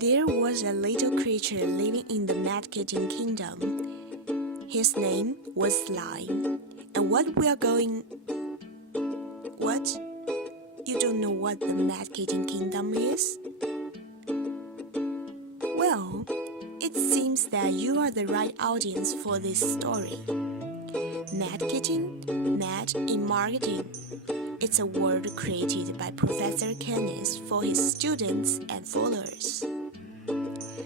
There was a little creature living in the marketing kingdom. His name was Slime. And what? You don't know what the marketing kingdom is? Well, it seems that you are the right audience for this story. Marketing, Mad in marketing. It's a word created by Professor Kenneth for his students and followers.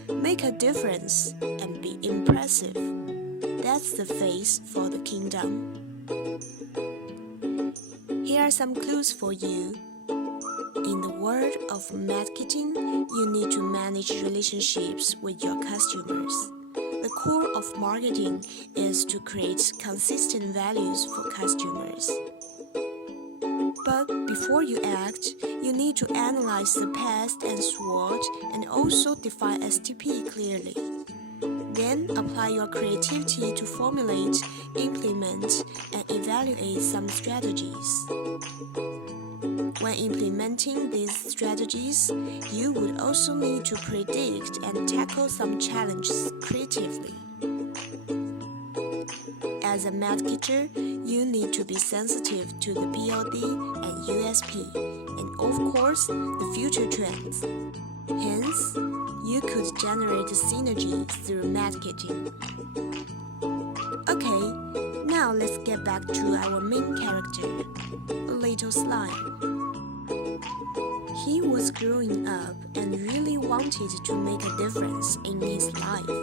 Make a difference and be impressive. That's the face for the kingdom. Here are some clues for you. In the world of marketing, you need to manage relationships with your customers. The core of marketing is to create consistent values for customers. But before you act, you need to analyze the past and SWOT and also define STP clearly. Then apply your creativity to formulate, implement, and evaluate some strategies. When implementing these strategies, you would also need to predict and tackle some challenges creatively. As a marketer, you need to be sensitive to the BOD and USP, and of course, the future trends. Hence, you could generate synergy through marketing. Okay, now let's get back to our main character, Little Slime. He was growing up and really wanted to make a difference in his life.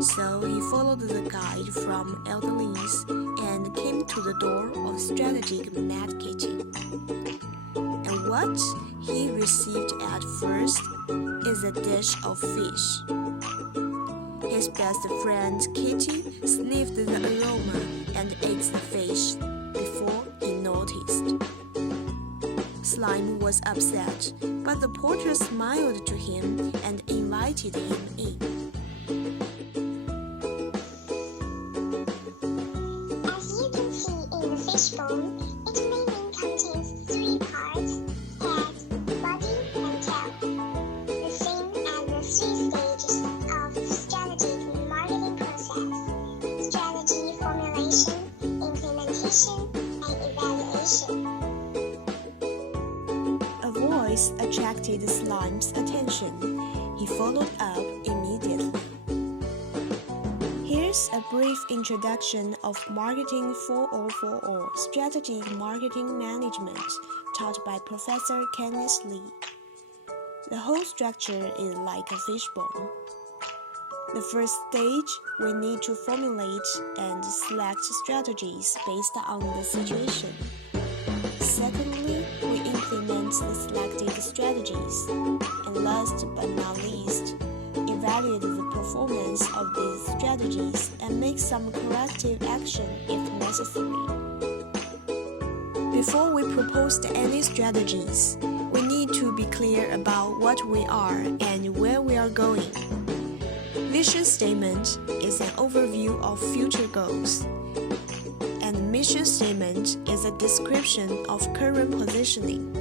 So he followed the guide from elderlies and came to the door of strategic marketing. And what he received at first is a dish of fish. His best friend Kitty sniffed the aroma and ate the fish before he noticed. Slime was upset, but the porter smiled to him and invited him in. As you can see in the fishbone, it mainly contains 3 parts: head, body, and tail. The same as the 3 stages of the strategic marketing process: strategy formulation, implementation, and evaluation. A voice attracted Slime's attention. He followed up immediately. Here's a brief introduction of Marketing 4040 Strategic Marketing Management, taught by Professor Kenneth J. The whole structure is like a fishbone. The first stage, we need to formulate and select strategies based on the situation. Secondly, we implement the selected strategies. And last but not least, evaluate the performance of these strategies and make some corrective action if necessary. Before we propose any strategies, we need to be clear about what we are and where we are going. Vision statement is an overview of future goals, and mission statement is a description of current positioning.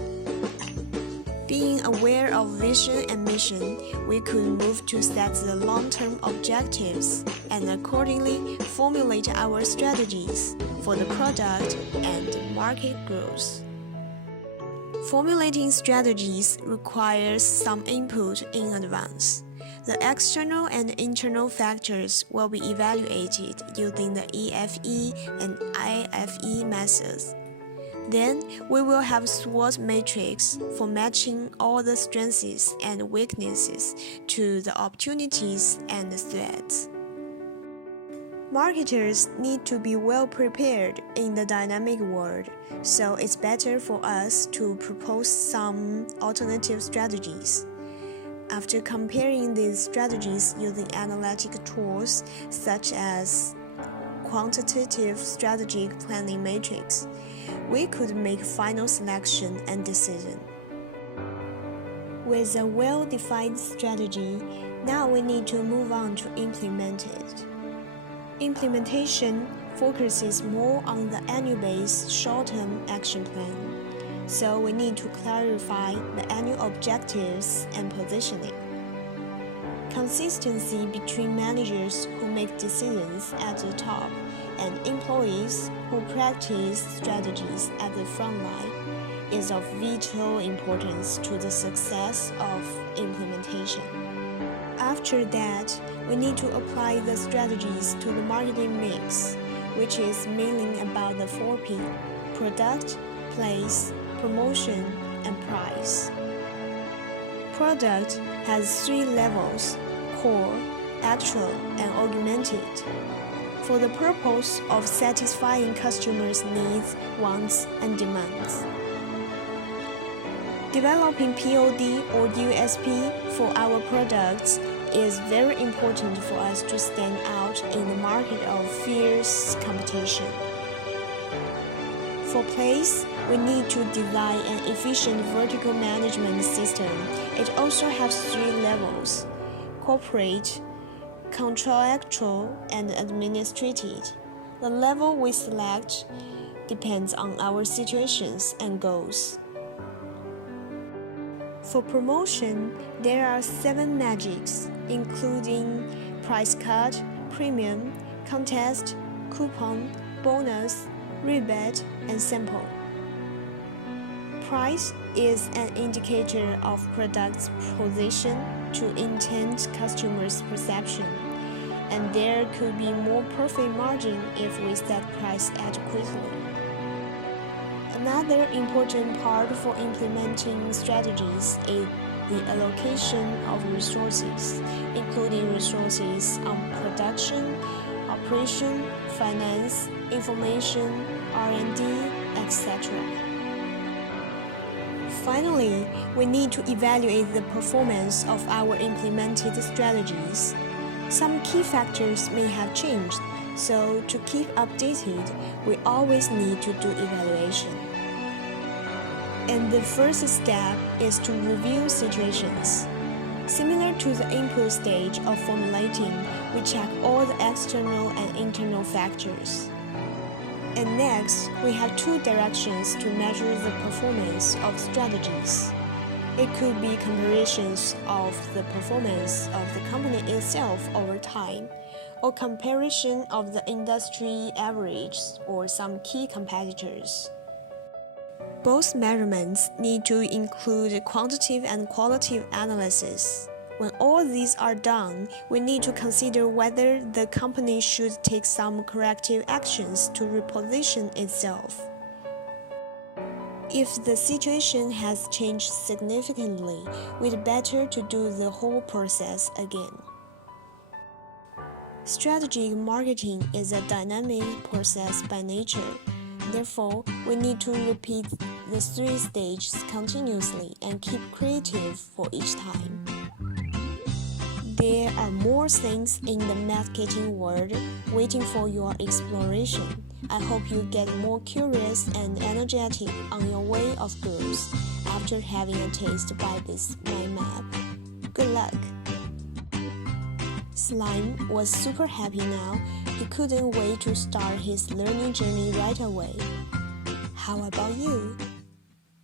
Being aware of vision and mission, we could move to set the long-term objectives and accordingly formulate our strategies for the product and market growth. Formulating strategies requires some input in advance. The external and internal factors will be evaluated using the EFE and IFE methods. Then, we will have SWOT matrix for matching all the strengths and weaknesses to the opportunities and the threats. Marketers need to be well prepared in the dynamic world, so it's better for us to propose some alternative strategies. After comparing these strategies using analytic tools such as quantitative strategic planning matrix, we could make final selection and decision. With a well-defined strategy, now we need to move on to implement it. Implementation focuses more on the annual-based short-term action plan, so we need to clarify the annual objectives and positioning. Consistency between managers who make decisions at the top and employees who practice strategies at the front line is of vital importance to the success of implementation. After that, we need to apply the strategies to the marketing mix, which is mainly about the 4P: product, place, promotion, and price. Product has 3 levels: core, actual, and augmented, for the purpose of satisfying customers' needs, wants, and demands. Developing POD or USP for our products is very important for us to stand out in the market of fierce competition. For place, we need to design an efficient vertical management system. It also has 3 levels: corporate, contractual, and administrative. The level we select depends on our situations and goals. For promotion, there are 7 magics, including price cut, premium, contest, coupon, bonus, rebate, and sample. Price is an indicator of product's position to enhance customers' perception, and there could be more profit margin if we set price adequately. Another important part for implementing strategies is the allocation of resources, including resources on production, operation, finance, information, R&D, etc. Finally, we need to evaluate the performance of our implemented strategies. Some key factors may have changed, so to keep updated, we always need to do evaluation. And the first step is to review situations. Similar to the input stage of formulating, we check all the external and internal factors. And next, we have 2 directions to measure the performance of strategies. It could be comparisons of the performance of the company itself over time, or comparison of the industry average or some key competitors. Both measurements need to include quantitative and qualitative analysis. When all these are done, we need to consider whether the company should take some corrective actions to reposition itself. If the situation has changed significantly, we'd better to do the whole process again. Strategic marketing is a dynamic process by nature. Therefore, we need to repeat the 3 stages continuously and keep creative for each time. There are more things in the marketing world waiting for your exploration. I hope you get more curious and energetic on your way of growth after having a taste by this MINDMAP. Good luck! Slime was super happy now. He couldn't wait to start his learning journey right away. How about you?